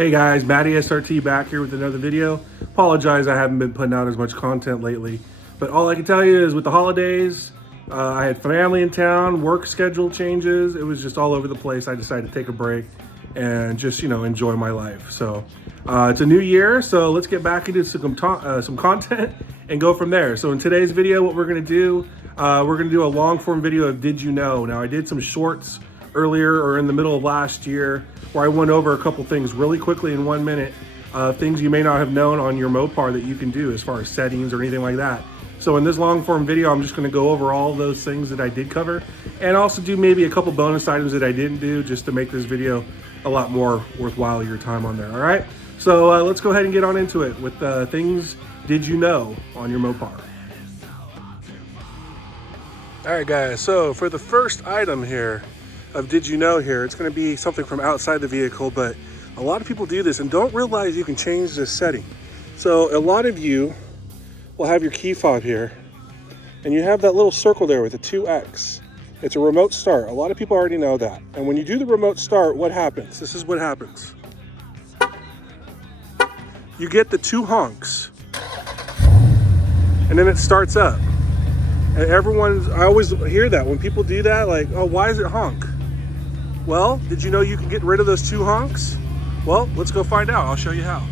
Hey guys, Matty SRT back here with another video. Apologize I haven't been putting out as much content lately, but all I can tell you is with the holidays, I had family in town, work schedule changes, it was just all over the place. I decided to take a break and just, enjoy my life. So it's a new year, so let's get back into some content and go from there. So in today's video, what we're gonna do a long form video of Did You Know? Now I did some shorts earlier or in the middle of last year where I went over a couple things really quickly in 1 minute, things you may not have known on your Mopar that you can do as far as settings or anything like that. So in this long form video, I'm just gonna go over all those things that I did cover and also do maybe a couple bonus items that I didn't do just to make this video a lot more worthwhile your time on there, all right? So let's go ahead and get on into it with things Did You Know on your Mopar. All right guys, so for the first item here of Did You Know here, it's gonna be something from outside the vehicle, but a lot of people do this and don't realize you can change this setting. So a lot of you will have your key fob here and you have that little circle there with a 2X. It's a remote start. A lot of people already know that. And when you do the remote start, what happens? This is what happens. You get the 2 honks and then it starts up. And I always hear that when people do that, like, oh, why is it honk? Well, did you know you can get rid of those 2 honks? Well, let's go find out. I'll show you how.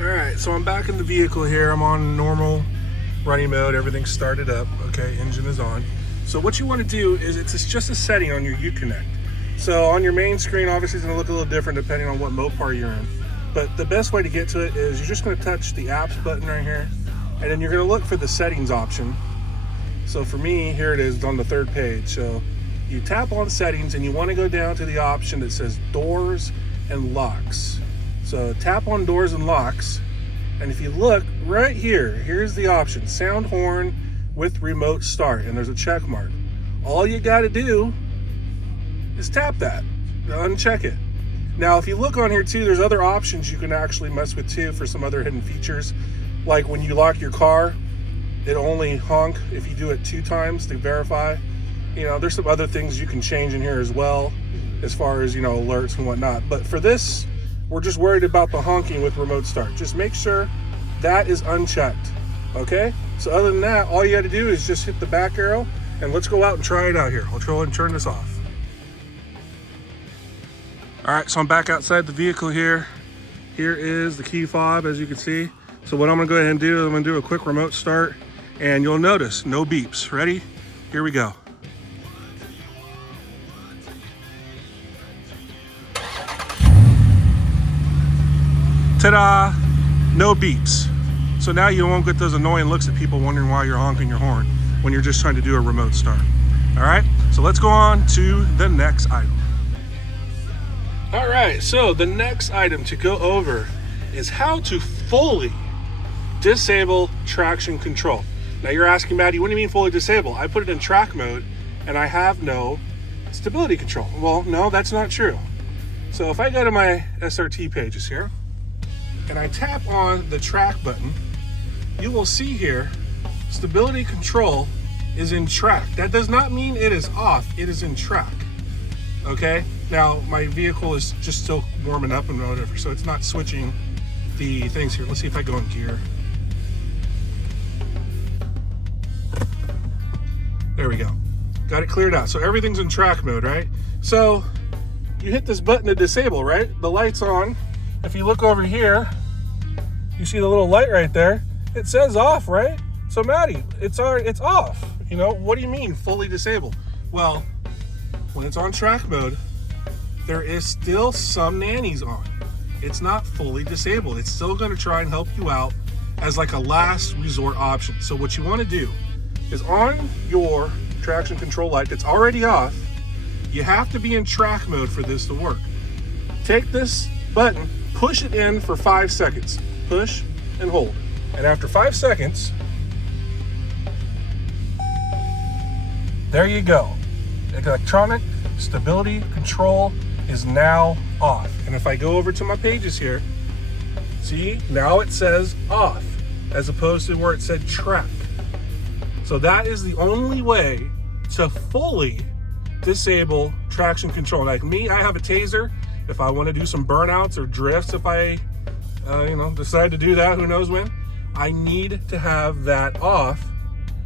All right, so I'm back in the vehicle here. I'm on normal running mode. Everything's started up. Okay, engine is on. So what you want to do is it's just a setting on your UCONNECT. So on your main screen, obviously it's going to look a little different depending on what Mopar you're in. But the best way to get to it is you're just going to touch the apps button right here. And then you're going to look for the settings option. So for me, here it is on the 3rd page. So you tap on settings and you want to go down to the option that says doors and locks. So tap on doors and locks. And if you look right here, here's the option, sound horn with remote start. And there's a check mark. All you got to do is tap that, uncheck it. Now, if you look on here too, there's other options you can actually mess with too for some other hidden features. Like when you lock your car, it only honk if you do it 2 times to verify. There's some other things you can change in here as well, as far as, alerts and whatnot. But for this, we're just worried about the honking with remote start. Just make sure that is unchecked, okay? So other than that, all you got to do is just hit the back arrow and let's go out and try it out here. I'll go and turn this off. All right, so I'm back outside the vehicle here. Here is the key fob, as you can see. So what I'm gonna go ahead and do, I'm gonna do a quick remote start and you'll notice no beeps. Ready? Here we go. Ta-da! No beeps. So now you won't get those annoying looks at people wondering why you're honking your horn when you're just trying to do a remote start. All right, so let's go on to the next item. All right, so the next item to go over is how to fully disable traction control. Now you're asking, Maddie, what do you mean fully disable? I put it in track mode and I have no stability control. Well, no, that's not true. So if I go to my SRT pages here and I tap on the track button, you will see here, stability control is in track. That does not mean it is off, it is in track, okay? Now my vehicle is just still warming up and whatever, so it's not switching the things here. Let's see if I go in gear. There we go. Got it cleared out. So everything's in track mode, right? So you hit this button to disable, right? The light's on. If you look over here, you see the little light right there. It says off, right? So Maddie, it's off. What do you mean fully disabled? Well, when it's on track mode, there is still some nannies on. It's not fully disabled. It's still gonna try and help you out as like a last resort option. So what you wanna do is on your traction control light that's already off, you have to be in track mode for this to work. Take this button, push it in for 5 seconds. Push and hold. And after 5 seconds, there you go. Electronic stability control is now off. And if I go over to my pages here, see, now it says off as opposed to where it said track. So that is the only way to fully disable traction control. Like me, I have a Taser If I want to do some burnouts or drifts, if I, decide to do that, who knows when, I need to have that off.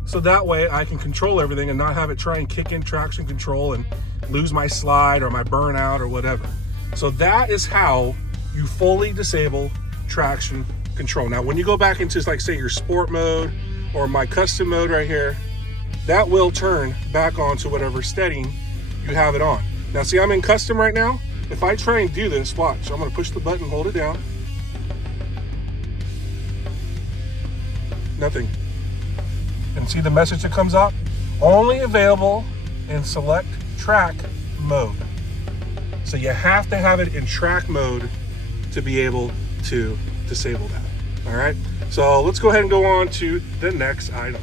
So that way I can control everything and not have it try and kick in traction control and lose my slide or my burnout or whatever. So that is how you fully disable traction control. Now, when you go back into, like, say, your sport mode or my custom mode right here, that will turn back on to whatever setting you have it on. Now, see, I'm in custom right now. If I try and do this, watch, I'm gonna push the button, hold it down. Nothing. And see the message that comes up? Only available in select track mode. So you have to have it in track mode to be able to disable that. All right, so let's go ahead and go on to the next item.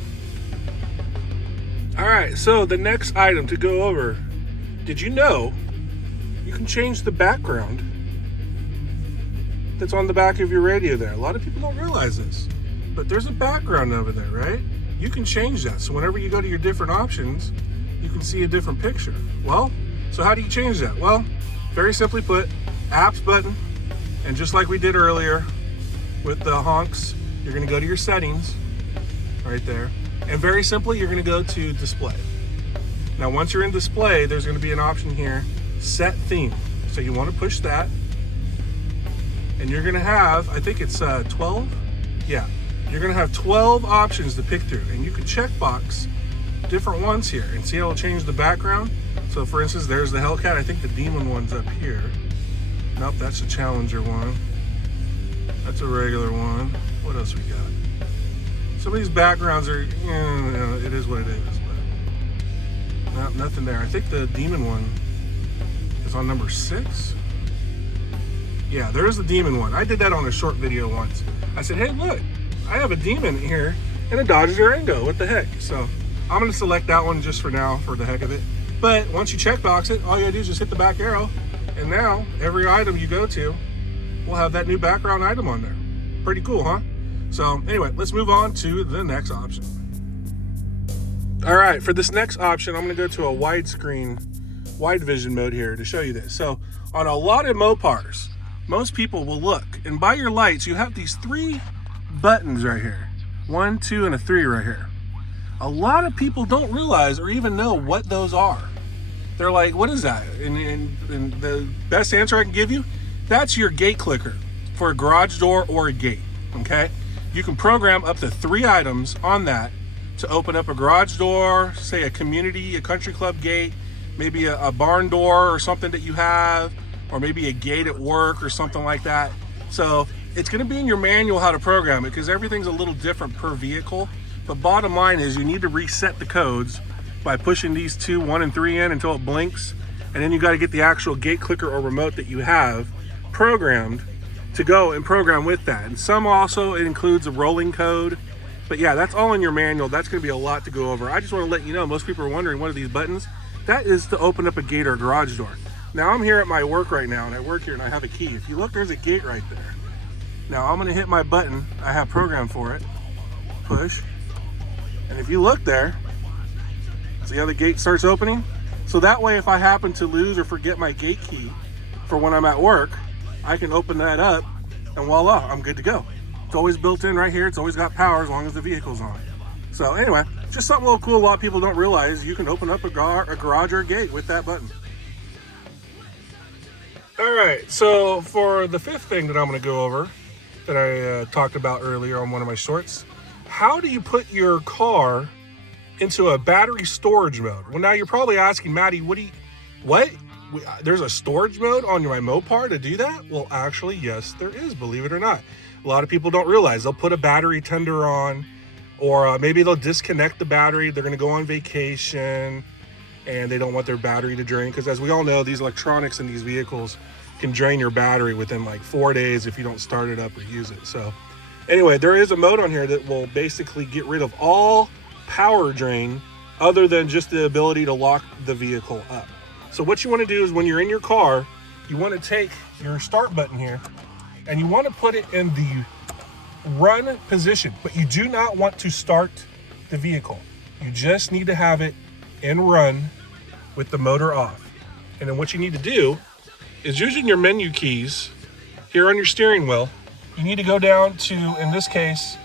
All right, so the next item to go over, did you know you can change the background that's on the back of your radio there? A lot of people don't realize this, but there's a background over there, right? You can change that. So whenever you go to your different options, you can see a different picture. Well, so how do you change that? Well, very simply put, apps button, and just like we did earlier with the honks, you're gonna go to your settings right there. And very simply, you're gonna go to display. Now, once you're in display, there's gonna be an option here, set theme. So you wanna push that. And you're gonna have, I think it's 12? Yeah, you're gonna have 12 options to pick through. And you can checkbox different ones here and see how it'll change the background. So for instance, there's the Hellcat. I think the Demon one's up here. Nope, that's the Challenger one. That's a regular one. What else we got? Some of these backgrounds are, it is what it is, but nope, nothing there. I think the Demon one is on number 6. Yeah, there's the Demon one. I did that on a short video once. I said, hey, look, I have a Demon here and a Dodge Durango. What the heck? So I'm gonna select that one just for now, for the heck of it. But once you checkbox it, all you gotta do is just hit the back arrow, and now every item you go to will have that new background item on there. Pretty cool, huh? So anyway, let's move on to the next option. All right, for this next option, I'm gonna go to a widescreen, wide vision mode here to show you this. So on a lot of Mopars, most people will look, and by your lights, you have these 3 buttons right here. 1, 2, and a 3 right here. A lot of people don't realize or even know what those are. They're like, what is that? And the best answer I can give you, that's your gate clicker for a garage door or a gate, okay? You can program up to 3 items on that to open up a garage door, say a community, a country club gate, maybe a barn door or something that you have, or maybe a gate at work or something like that. So it's gonna be in your manual how to program it, because everything's a little different per vehicle. But bottom line is you need to reset the codes by pushing these 2, 1, and 3 in until it blinks. And then you got to get the actual gate clicker or remote that you have programmed to go and program with that. And some also, it includes a rolling code. But yeah, that's all in your manual. That's going to be a lot to go over. I just want to let you know, most people are wondering, what are these buttons? That is to open up a gate or a garage door. Now I'm here at my work right now, and I work here and I have a key. If you look, there's a gate right there. Now I'm going to hit my button I have programmed for it. Push. And if you look there, see how the gate starts opening? So that way, if I happen to lose or forget my gate key for when I'm at work, I can open that up and voila, I'm good to go. It's always built in right here. It's always got power as long as the vehicle's on. So anyway, just something a little cool. A lot of people don't realize you can open up a garage or a gate with that button. All right, so for the 5th thing that I'm gonna go over that I talked about earlier on one of my shorts, how do you put your car into a battery storage mode? Well, now you're probably asking, Maddie, what? There's a storage mode on my Mopar to do that? Well, actually, yes, there is, believe it or not. A lot of people don't realize they'll put a battery tender on, or maybe they'll disconnect the battery. They're gonna go on vacation and they don't want their battery to drain, because as we all know, these electronics in these vehicles can drain your battery within like 4 days if you don't start it up or use it. So anyway, there is a mode on here that will basically get rid of all power drain other than just the ability to lock the vehicle up. So what you want to do is when you're in your car, you want to take your start button here and you want to put it in the run position, but you do not want to start the vehicle. You just need to have it in run with the motor off. And then what you need to do is using your menu keys here on your steering wheel. You need to go down to, in this case,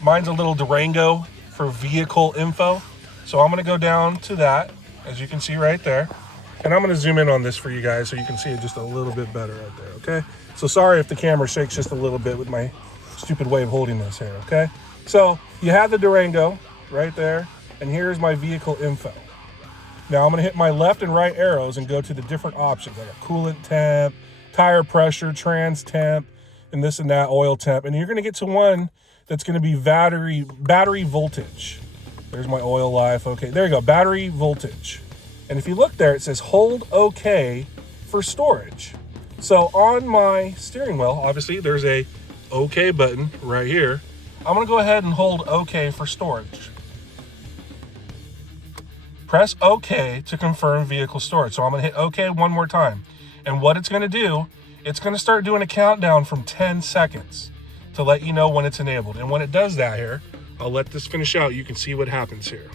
mine's a little Durango for vehicle info. So I'm gonna go down to that, as you can see right there. And I'm gonna zoom in on this for you guys so you can see it just a little bit better right there, okay? So sorry if the camera shakes just a little bit with my stupid way of holding this here, okay? So you have the Durango right there, and here's my vehicle info. Now I'm gonna hit my left and right arrows and go to the different options. I got coolant temp, tire pressure, trans temp, and this and that, oil temp. And you're gonna get to one that's gonna be battery voltage. There's my oil life, okay, there you go, battery voltage. And if you look there, it says hold OK for storage. So on my steering wheel, obviously there's a OK button right here. I'm gonna go ahead and hold OK for storage. Press OK to confirm vehicle storage. So I'm gonna hit OK one more time. And what it's gonna do, it's gonna start doing a countdown from 10 seconds to let you know when it's enabled. And when it does that here, I'll let this finish out. You can see what happens here.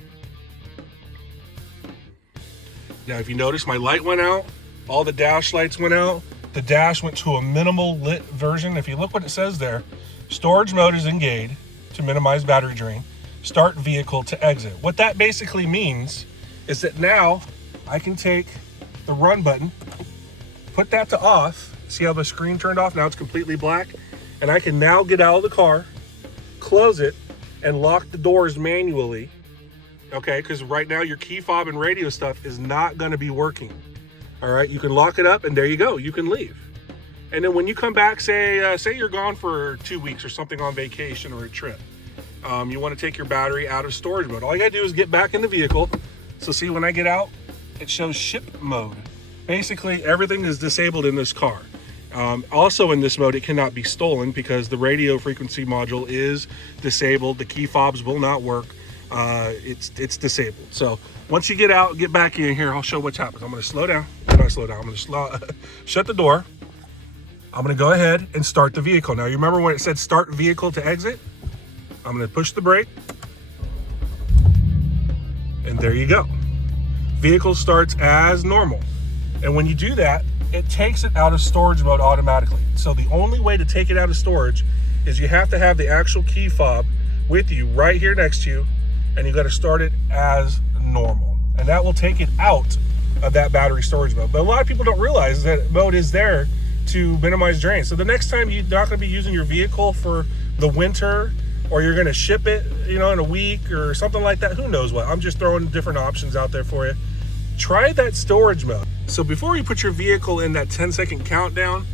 Now, if you notice, my light went out, all the dash lights went out, the dash went to a minimal lit version. If you look what it says there, storage mode is engaged to minimize battery drain, start vehicle to exit. What that basically means is that now I can take the run button, put that to off, see how the screen turned off? Now it's completely black, and I can now get out of the car, close it, and lock the doors manually. Okay, because right now your key fob and radio stuff is not going to be working. All right, you can lock it up and there you go, you can leave. And then when you come back, say you're gone for 2 weeks or something on vacation or a trip, you want to take your battery out of storage mode. All you gotta do is get back in the vehicle. So see, when I get out, it shows ship mode. Basically, everything is disabled in this car. Also in this mode, it cannot be stolen because the radio frequency module is disabled. The key fobs will not work. It's disabled. So once you get out, get back in here, I'll show what happens. I'm going to slow down. I'm going to shut the door. I'm going to go ahead and start the vehicle. Now, you remember when it said start vehicle to exit? I'm going to push the brake. And there you go. Vehicle starts as normal. And when you do that, it takes it out of storage mode automatically. So the only way to take it out of storage is you have to have the actual key fob with you right here next to you, and you got to start it as normal. And that will take it out of that battery storage mode. But a lot of people don't realize that mode is there to minimize drain. So the next time you're not going to be using your vehicle for the winter, or you're going to ship it, you know, in a week or something like that, who knows what. I'm just throwing different options out there for you. Try that storage mode. So before you put your vehicle in that 10-second countdown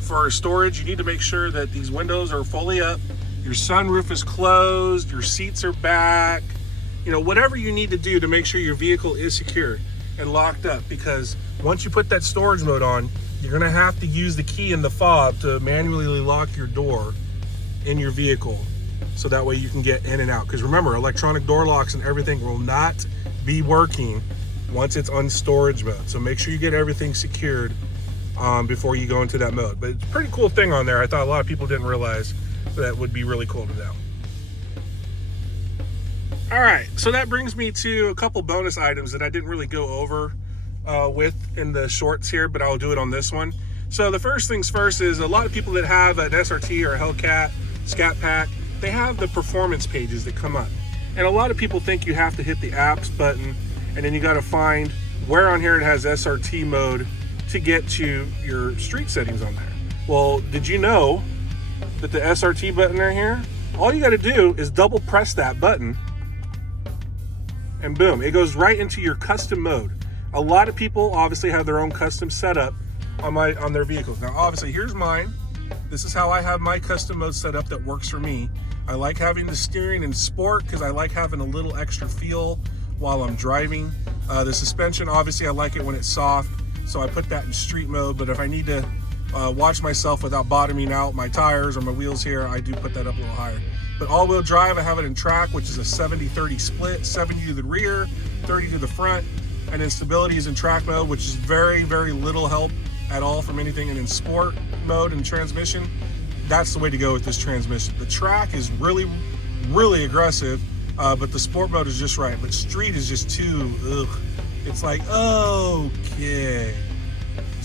for storage, you need to make sure that these windows are fully up, your sunroof is closed, your seats are back, you know, whatever you need to do to make sure your vehicle is secure and locked up, because once you put that storage mode on, you're gonna have to use the key and the fob to manually lock your door in your vehicle, so that way you can get in and out. Because remember, electronic door locks and everything will not be working once it's on storage mode. So make sure you get everything secured before you go into that mode. But it's a pretty cool thing on there. I thought a lot of people didn't realize that would be really cool to know. All right, so that brings me to a couple bonus items that I didn't really go over with in the shorts here, but I'll do it on this one. So the first things first is a lot of people that have an SRT or a Hellcat, Scat Pack, they have the performance pages that come up. And a lot of people think you have to hit the apps button, and then you got to find where on here it has SRT mode to get to your street settings on there. Well, did you know that the SRT button right here, all you got to do is double press that button, and boom, it goes right into your custom mode. A lot of people obviously have their own custom setup on their vehicles. Now, obviously, here's mine. This is how I have my custom mode set up that works for me. I like having the steering in sport because I like having a little extra feel while I'm driving. The suspension, obviously, I like it when it's soft, so I put that in street mode. But if I need to watch myself without bottoming out my tires or my wheels here, I do put that up a little higher. But all-wheel drive, I have it in track, which is a 70-30 split, 70 to the rear, 30 to the front. And then stability is in track mode, which is very, very little help at all from anything. And in sport mode and transmission, that's the way to go with this transmission. The track is really, really aggressive, but the sport mode is just right. But street is just too, ugh. It's like, okay.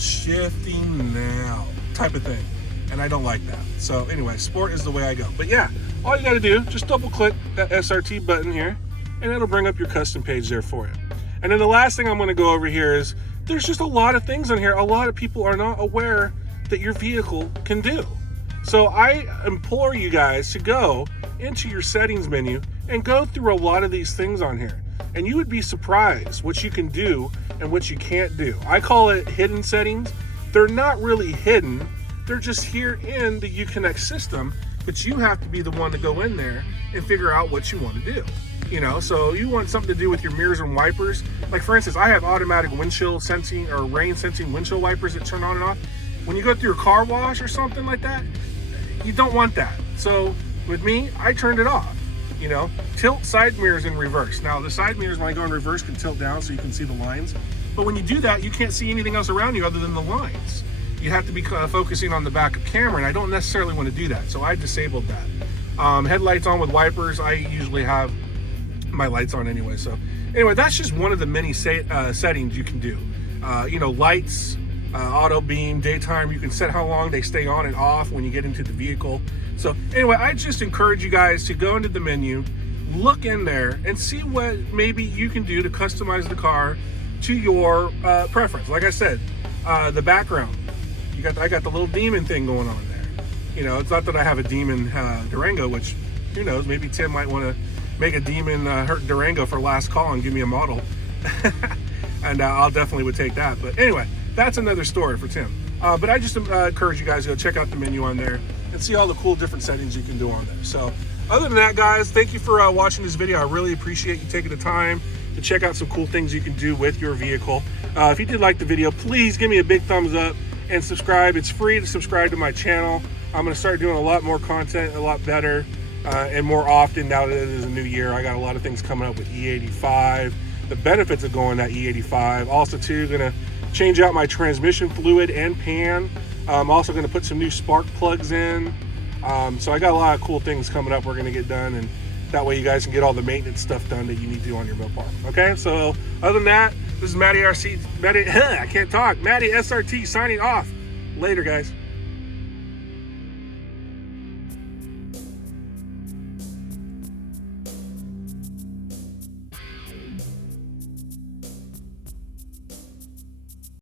shifting now type of thing. And I don't like that. So anyway, sport is the way I go. But yeah, all you got to do, just double click that SRT button here, and it'll bring up your custom page there for you. And then the last thing I'm going to go over here is there's just a lot of things on here. A lot of people are not aware that your vehicle can do. So I implore you guys to go into your settings menu and go through a lot of these things on here. And you would be surprised what you can do and what you can't do. I call it hidden settings. They're not really hidden. They're just here in the UCONNECT system, but you have to be the one to go in there and figure out what you want to do. You know, so you want something to do with your mirrors and wipers. Like for instance, I have automatic windshield sensing or rain sensing windshield wipers that turn on and off. When you go through a car wash or something like that, you don't want that. So with me, I turned it off. You know, tilt side mirrors in reverse. Now the side mirrors when I go in reverse can tilt down so you can see the lines. But when you do that, you can't see anything else around you other than the lines. You have to be focusing on the backup camera, and I don't necessarily want to do that. So I disabled that. Headlights on with wipers. I usually have my lights on anyway. So anyway, that's just one of the many settings you can do. You know, lights, auto beam, daytime, you can set how long they stay on and off when you get into the vehicle. So anyway, I just encourage you guys to go into the menu, look in there and see what maybe you can do to customize the car to your preference. Like I said, the background, I got the little demon thing going on there. You know, it's not that I have a demon Durango, which who knows, maybe Tim might want to make a demon Durango for last call and give me a model. And I'll definitely would take that. But anyway, that's another story for Tim. But I just encourage you guys to go check out the menu on there and see all the cool different settings you can do on there. So other than that, guys, thank you for watching this video. I really appreciate you taking the time to check out some cool things you can do with your vehicle. If you did like the video, please give me a big thumbs up and subscribe. It's free to subscribe to my channel. I'm going to start doing a lot more content, a lot better, and more often now that it is a new year. I got a lot of things coming up with E85, the benefits of going that E85. Also, too, going to change out my transmission fluid and pan. I'm also going to put some new spark plugs in. So I got a lot of cool things coming up we're going to get done, and that way you guys can get all the maintenance stuff done that you need to on your Mopar. Okay, so other than that, this is Matty SRT signing off. Later, guys.